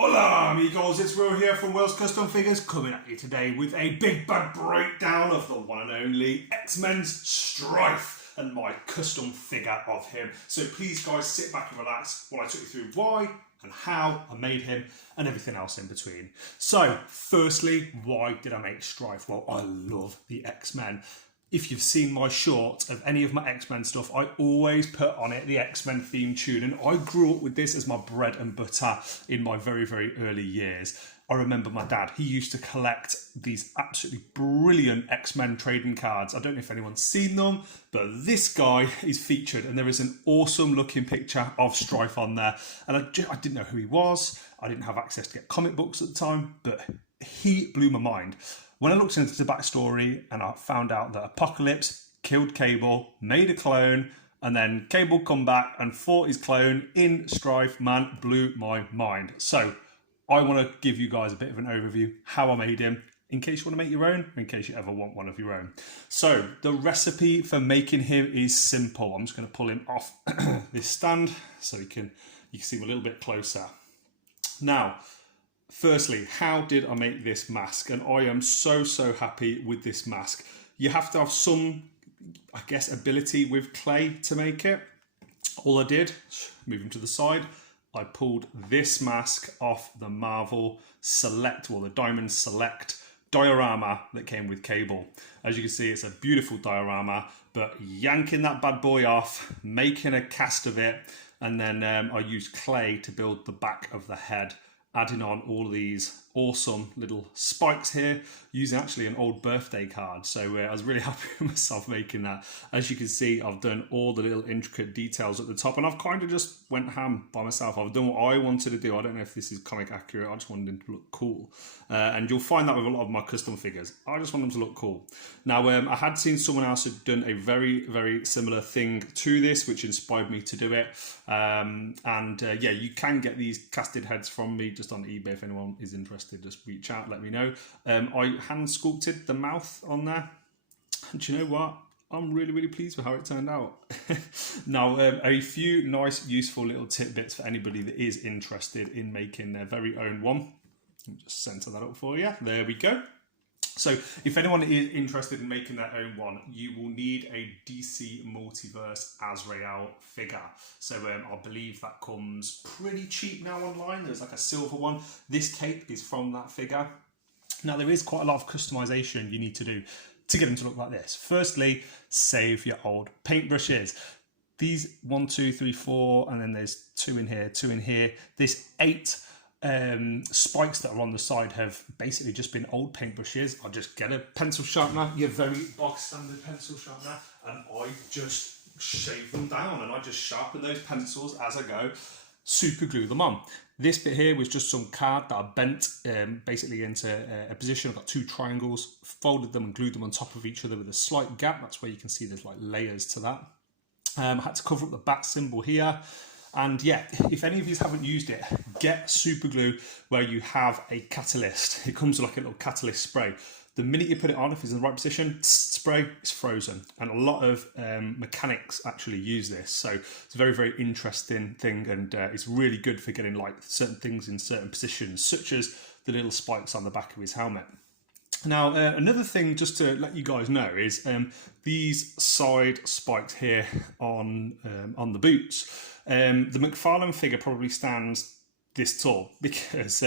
Hola amigos, it's Will here from Will's Custom Figures, coming at you today with a big bad breakdown of the one and only X-Men's Stryfe and my custom figure of him. So please guys, sit back and relax while I took you through why and how I made him and everything else in between. So firstly, why did I make Stryfe? Well, I love the X-Men. If you've seen my shorts of any of my X-Men stuff, I always put on it the X-Men theme tune, and I grew up with this as my bread and butter in my very, very early years. I remember my dad, he used to collect these absolutely brilliant X-Men trading cards. I don't know if anyone's seen them, but this guy is featured, and there is an awesome looking picture of Stryfe on there. And I didn't know who he was. I didn't have access to get comic books at the time, but he blew my mind. When I looked into the backstory and I found out that Apocalypse killed Cable, made a clone, and then Cable come back and fought his clone in Stryfe, man, blew my mind. So I want to give you guys a bit of an overview how I made him, in case you want to make your own, or in case you ever want one of your own. So the recipe for making him is simple. I'm just going to pull him off this stand so you can see him a little bit closer. Now, firstly, how did I make this mask? And I am so happy with this mask. You have to have some, I guess, ability with clay to make it. All I did, move him to the side, I pulled this mask off the Marvel Select, or the Diamond Select diorama that came with Cable. As you can see, it's a beautiful diorama, but yanking that bad boy off, making a cast of it, and then I used clay to build the back of the head, adding on all of these awesome little spikes here, using actually an old birthday card. So I was really happy with myself making that. As you can see, I've done all the little intricate details at the top, and I've kind of just went ham by myself. I've done what I wanted to do. I don't know if this is comic accurate. I just wanted them to look cool. And you'll find that with a lot of my custom figures. I just want them to look cool. Now, I had seen someone else had done a very similar thing to this, which inspired me to do it. Yeah, you can get these casted heads from me just on eBay. If anyone is interested, just reach out, let me know. I hand sculpted the mouth on there, and do you know what? I'm really pleased with how it turned out. Now, a few nice, useful little tidbits for anybody that is interested in making their very own one. Let me just center that up for you. There we go. So if anyone is interested in making their own one, you will need a DC Multiverse Azrael figure. So I believe that comes pretty cheap now online. There's like a silver one. This cape is from that figure. Now, there is quite a lot of customization you need to do to get them to look like this. Firstly, save your old paintbrushes. These 1, 2, 3, 4, and then there's 2 in here, 2 in here. This 8 spikes that are on the side have basically just been old paintbrushes. I'll just get a pencil sharpener, your very box standard pencil sharpener, and I just shave them down, and I just sharpen those pencils as I go, super glue them on. This bit here was just some card that I bent basically into a position. I've got 2 triangles, folded them and glued them on top of each other with a slight gap. That's where you can see there's like layers to that. I had to cover up the bat symbol here. And yeah, if any of you haven't used it, get super glue where you have a catalyst. It comes with like a little catalyst spray. The minute you put it on, if it's in the right position, spray, it's frozen. And a lot of mechanics actually use this. So it's a very interesting thing, and it's really good for getting like certain things in certain positions, such as the little spikes on the back of his helmet. Now, another thing just to let you guys know is these side spikes here on the boots. The McFarlane figure probably stands this tall because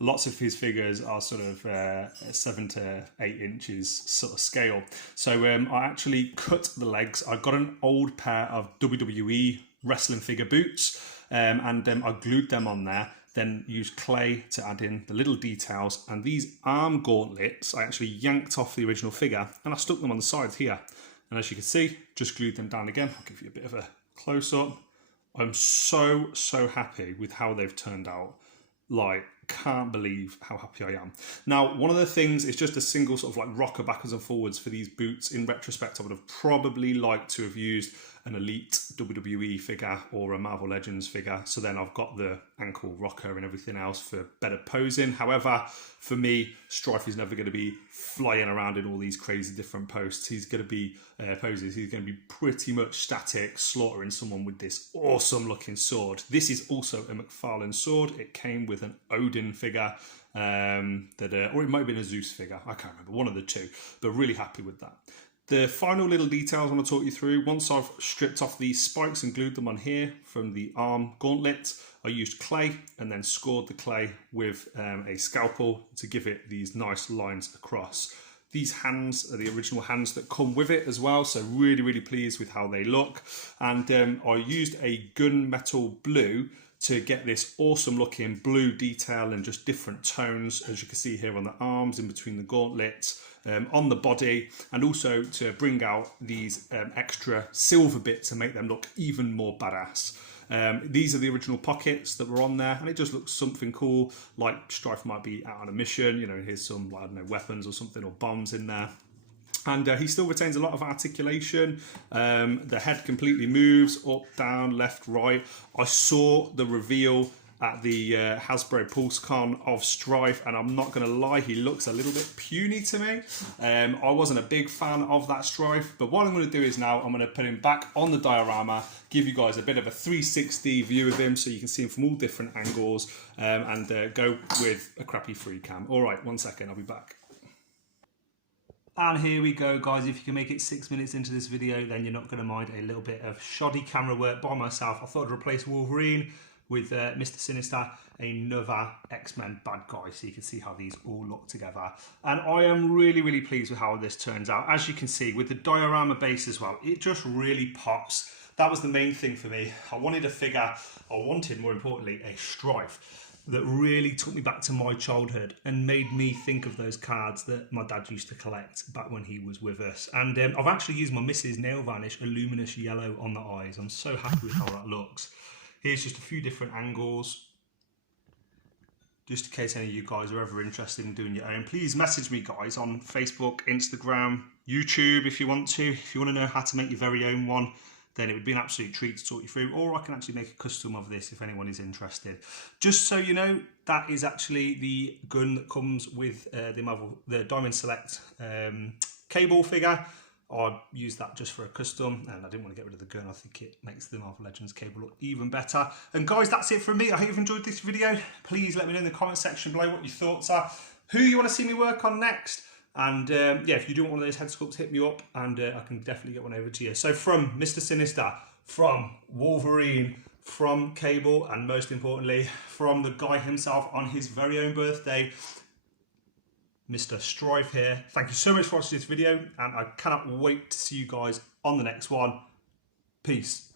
lots of his figures are sort of 7 to 8 inches sort of scale. So I actually cut the legs. I got an old pair of WWE wrestling figure boots, and I glued them on there. Then used clay to add in the little details, and these arm gauntlets I actually yanked off the original figure and I stuck them on the sides here. And as you can see, just glued them down again. I'll give you a bit of a close-up. I'm so happy with how they've turned out. Like, can't believe how happy I am. Now, one of the things is just a single sort of like rocker backwards and forwards for these boots. In retrospect, I would have probably liked to have used an Elite WWE figure or a Marvel Legends figure. So then I've got the ankle rocker and everything else for better posing. However, for me, Stryfe is never going to be flying around in all these crazy different posts. He's going to be poses. He's going to be pretty much static, slaughtering someone with this awesome looking sword. This is also a McFarlane sword. It came with an Odin Odin figure, or it might have been a Zeus figure, I can't remember, one of the two, but really happy with that. The final little details I want to talk you through, once I've stripped off these spikes and glued them on here from the arm gauntlet, I used clay and then scored the clay with a scalpel to give it these nice lines across. These hands are the original hands that come with it as well, so really, really pleased with how they look. And I used a gunmetal blue to get this awesome looking blue detail and just different tones, as you can see here on the arms, in between the gauntlets, on the body, and also to bring out these extra silver bits and make them look even more badass. These are the original pockets that were on there, and it just looks something cool, like Stryfe might be out on a mission, you know, here's some, I don't know, weapons or something, or bombs in there. And he still retains a lot of articulation. The head completely moves up, down, left, right. I saw the reveal at the Hasbro PulseCon of Stryfe, and I'm not going to lie, he looks a little bit puny to me. I wasn't a big fan of that Stryfe, but what I'm going to do is now I'm going to put him back on the diorama, give you guys a bit of a 360 view of him so you can see him from all different angles, and go with a crappy free cam. All right, 1 second, I'll be back. And here we go, guys. If you can make it 6 minutes into this video, then you're not going to mind a little bit of shoddy camera work by myself. I thought I'd replace Wolverine with Mr. Sinister, another X-Men bad guy, so you can see how these all look together. And I am really, really pleased with how this turns out. As you can see, with the diorama base as well, it just really pops. That was the main thing for me. I wanted a figure, I wanted, more importantly, a Stryfe that really took me back to my childhood and made me think of those cards that my dad used to collect back when he was with us. And I've actually used my Mrs. Nail Varnish, a luminous yellow on the eyes. I'm so happy with how that looks. Here's just a few different angles, just in case any of you guys are ever interested in doing your own. Please message me, guys, on Facebook, Instagram, YouTube if you want to. If you want to know how to make your very own one, then it would be an absolute treat to talk you through, or I can actually make a custom of this if anyone is interested. Just so you know, that is actually the gun that comes with the Diamond Select cable figure. I used that just for a custom, and I didn't want to get rid of the gun. I think it makes the Marvel Legends cable look even better. And guys, that's it from me. I hope you've enjoyed this video. Please let me know in the comment section below what your thoughts are, who you want to see me work on next. And yeah, if you do want one of those head sculpts, hit me up, and I can definitely get one over to you. So from Mr. Sinister, from Wolverine, from Cable, and most importantly, from the guy himself on his very own birthday, Mr. Stryfe here. Thank you so much for watching this video, and I cannot wait to see you guys on the next one. Peace.